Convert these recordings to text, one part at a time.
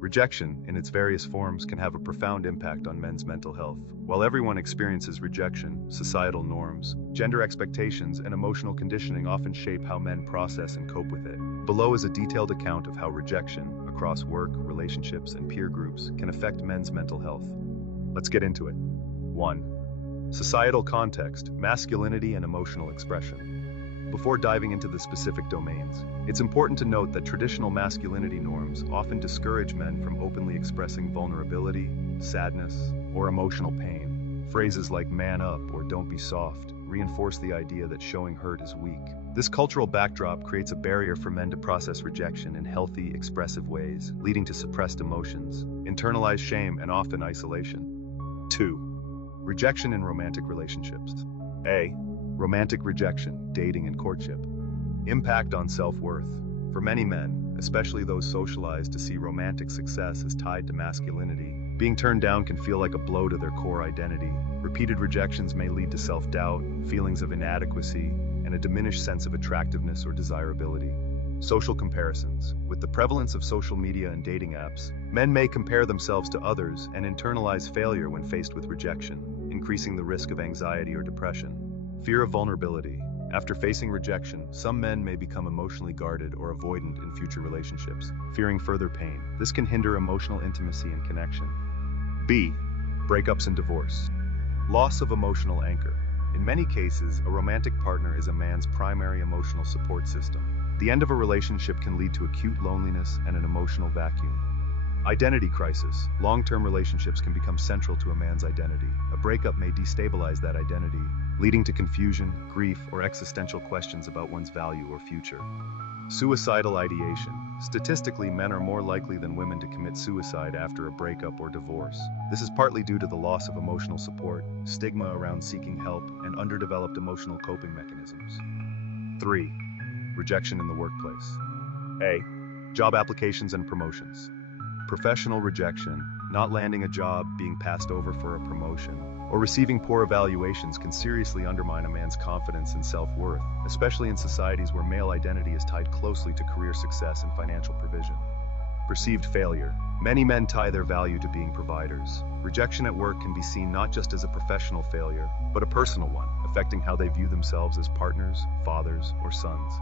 Rejection, in its various forms, can have a profound impact on men's mental health. While everyone experiences rejection, societal norms, gender expectations, and emotional conditioning often shape how men process and cope with it. Below is a detailed account of how rejection, across work, relationships, and peer groups, can affect men's mental health. Let's get into it. 1. Societal context, masculinity, and emotional expression. Before diving into the specific domains, it's important to note that traditional masculinity norms often discourage men from openly expressing vulnerability, sadness, or emotional pain. Phrases like "man up" or "don't be soft" reinforce the idea that showing hurt is weak. This cultural backdrop creates a barrier for men to process rejection in healthy, expressive ways, leading to suppressed emotions, internalized shame, and often isolation. 2. Rejection in romantic relationships. A. Romantic rejection, dating and courtship. Impact on self-worth. For many men, especially those socialized to see romantic success as tied to masculinity, being turned down can feel like a blow to their core identity. Repeated rejections may lead to self-doubt, feelings of inadequacy, and a diminished sense of attractiveness or desirability. Social comparisons. With the prevalence of social media and dating apps, men may compare themselves to others and internalize failure when faced with rejection, increasing the risk of anxiety or depression. Fear of vulnerability. After facing rejection, some men may become emotionally guarded or avoidant in future relationships, fearing further pain. This can hinder emotional intimacy and connection. B. Breakups and divorce. Loss of emotional anchor. In many cases, a romantic partner is a man's primary emotional support system. The end of a relationship can lead to acute loneliness and an emotional vacuum. Identity crisis. Long-term relationships can become central to a man's identity. A breakup may destabilize that identity, leading to confusion, grief, or existential questions about one's value or future. Suicidal ideation. Statistically, men are more likely than women to commit suicide after a breakup or divorce. This is partly due to the loss of emotional support, stigma around seeking help, and underdeveloped emotional coping mechanisms. 3. Rejection in the workplace. A. Job applications and promotions. Professional rejection, not landing a job, being passed over for a promotion, or receiving poor evaluations can seriously undermine a man's confidence and self-worth, especially in societies where male identity is tied closely to career success and financial provision. Perceived failure. Many men tie their value to being providers. Rejection at work can be seen not just as a professional failure, but a personal one, affecting how they view themselves as partners, fathers, or sons.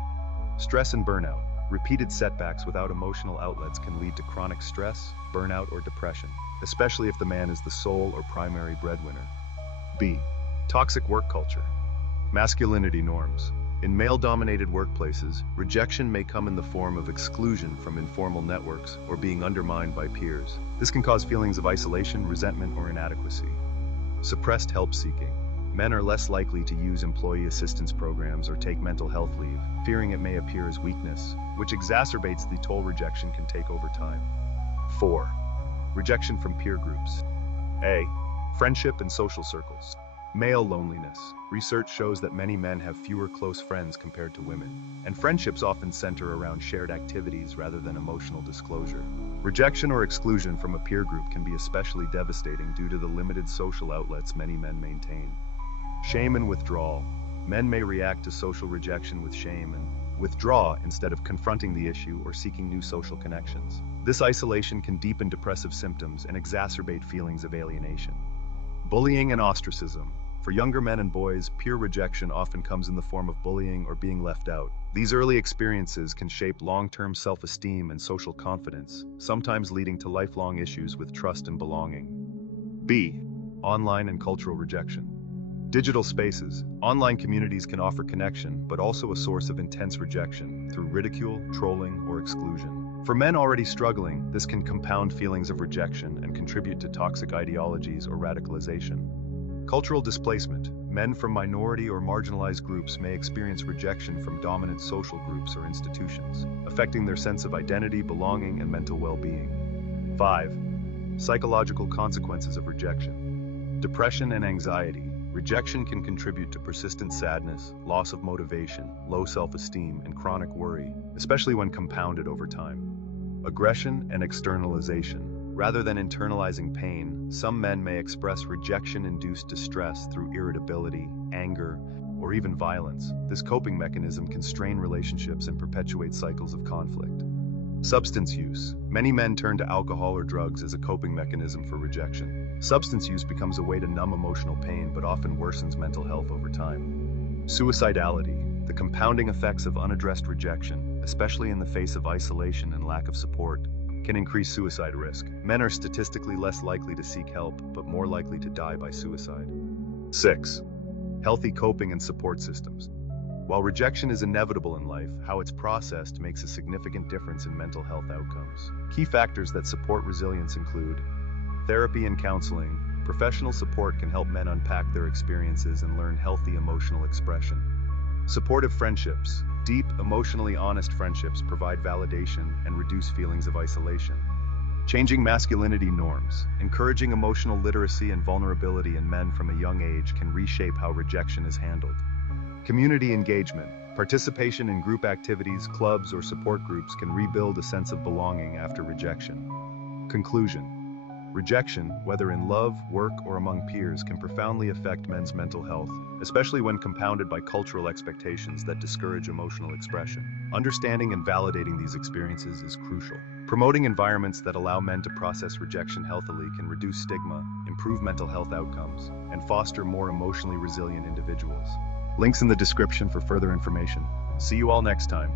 Stress and burnout. Repeated setbacks without emotional outlets can lead to chronic stress, burnout, or depression, especially if the man is the sole or primary breadwinner. B. Toxic work culture. Masculinity norms. In male-dominated workplaces, rejection may come in the form of exclusion from informal networks or being undermined by peers. This can cause feelings of isolation, resentment, or inadequacy. Suppressed help seeking. Men are less likely to use employee assistance programs or take mental health leave, fearing it may appear as weakness, which exacerbates the toll rejection can take over time. 4. Rejection from peer groups. A. Friendship and social circles. Male loneliness. Research shows that many men have fewer close friends compared to women, and friendships often center around shared activities rather than emotional disclosure. Rejection or exclusion from a peer group can be especially devastating due to the limited social outlets many men maintain. Shame and withdrawal. Men may react to social rejection with shame and withdraw instead of confronting the issue or seeking new social connections. This isolation can deepen depressive symptoms and exacerbate feelings of alienation. Bullying and ostracism. For younger men and boys, peer rejection often comes in the form of bullying or being left out. These early experiences can shape long-term self-esteem and social confidence, sometimes leading to lifelong issues with trust and belonging. B. Online and cultural rejection. Digital spaces. Online communities can offer connection, but also a source of intense rejection through ridicule, trolling, or exclusion. For men already struggling, this can compound feelings of rejection and contribute to toxic ideologies or radicalization. Cultural displacement. Men from minority or marginalized groups may experience rejection from dominant social groups or institutions, affecting their sense of identity, belonging, and mental well-being. 5. Psychological consequences of rejection. Depression and anxiety. Rejection can contribute to persistent sadness, loss of motivation, low self-esteem, and chronic worry, especially when compounded over time. Aggression and externalization. Rather than internalizing pain, some men may express rejection-induced distress through irritability, anger, or even violence. This coping mechanism can strain relationships and perpetuate cycles of conflict. Substance use. Many men turn to alcohol or drugs as a coping mechanism for rejection. Substance use becomes a way to numb emotional pain but often worsens mental health over time. Suicidality, the compounding effects of unaddressed rejection, especially in the face of isolation and lack of support, can increase suicide risk. Men are statistically less likely to seek help, but more likely to die by suicide. 6. Healthy coping and support systems. While rejection is inevitable in life, how it's processed makes a significant difference in mental health outcomes. Key factors that support resilience include therapy and counseling. Professional support can help men unpack their experiences and learn healthy emotional expression. Supportive friendships. Deep, emotionally honest friendships provide validation and reduce feelings of isolation. Changing masculinity norms. Encouraging emotional literacy and vulnerability in men from a young age can reshape how rejection is handled. Community engagement. Participation in group activities, clubs, or support groups can rebuild a sense of belonging after rejection. Conclusion. Rejection, whether in love, work, or among peers, can profoundly affect men's mental health, especially when compounded by cultural expectations that discourage emotional expression. Understanding and validating these experiences is crucial. Promoting environments that allow men to process rejection healthily can reduce stigma, improve mental health outcomes, and foster more emotionally resilient individuals. Links in the description for further information. See you all next time.